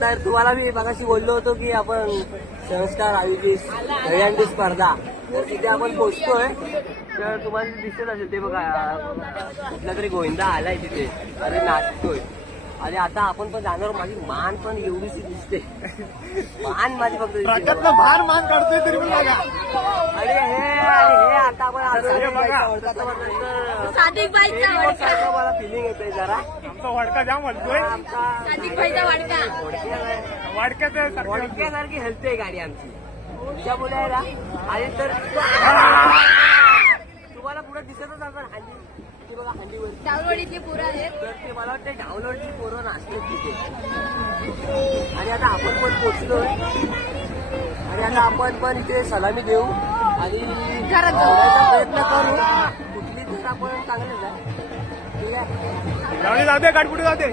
तर तुम्हाला मी मगाशी बोललो होतो की आपण संस्कार आयोजित दहीहंडी स्पर्धा तर तिथे आपण पोहोचतोय. तर तुम्हाला दिसत असेल ते बघा कुठला तरी गोविंदा आलाय तिथे आणि नाचतोय. आणि आता आपण पण जाणार. माझी मान पण एवढीशी दिसते. मान माझी फक्त बाहेर मान काढतोय तरी पण बघा. अरे हे आता आपण सादिक भाईचा मला फिलिंग येते जरा. आमचा वडका जाम म्हणतोय. सादिक भाईचा वाडका वडक्यासारखी हलते गाडी आमची. त्यामुळे आहे ना. आणि तर तुम्हाला पुढे दिसतच असेल हंडी. ती बघा हंडीवर डावलवाडीतली पोरं आहेत. तर ते मला वाटतं डाऊनलोडची पोरं नाचतात तिथे. आणि आता आपण पण पोचलोय. आणि आता आपण पण इथे सलामी देऊ आणि घरात जाऊ. जाण्याचा प्रयत्न करू. कुठली तर आपण चांगलं जा. ठीक आहे. जाते काठपुडी जाते.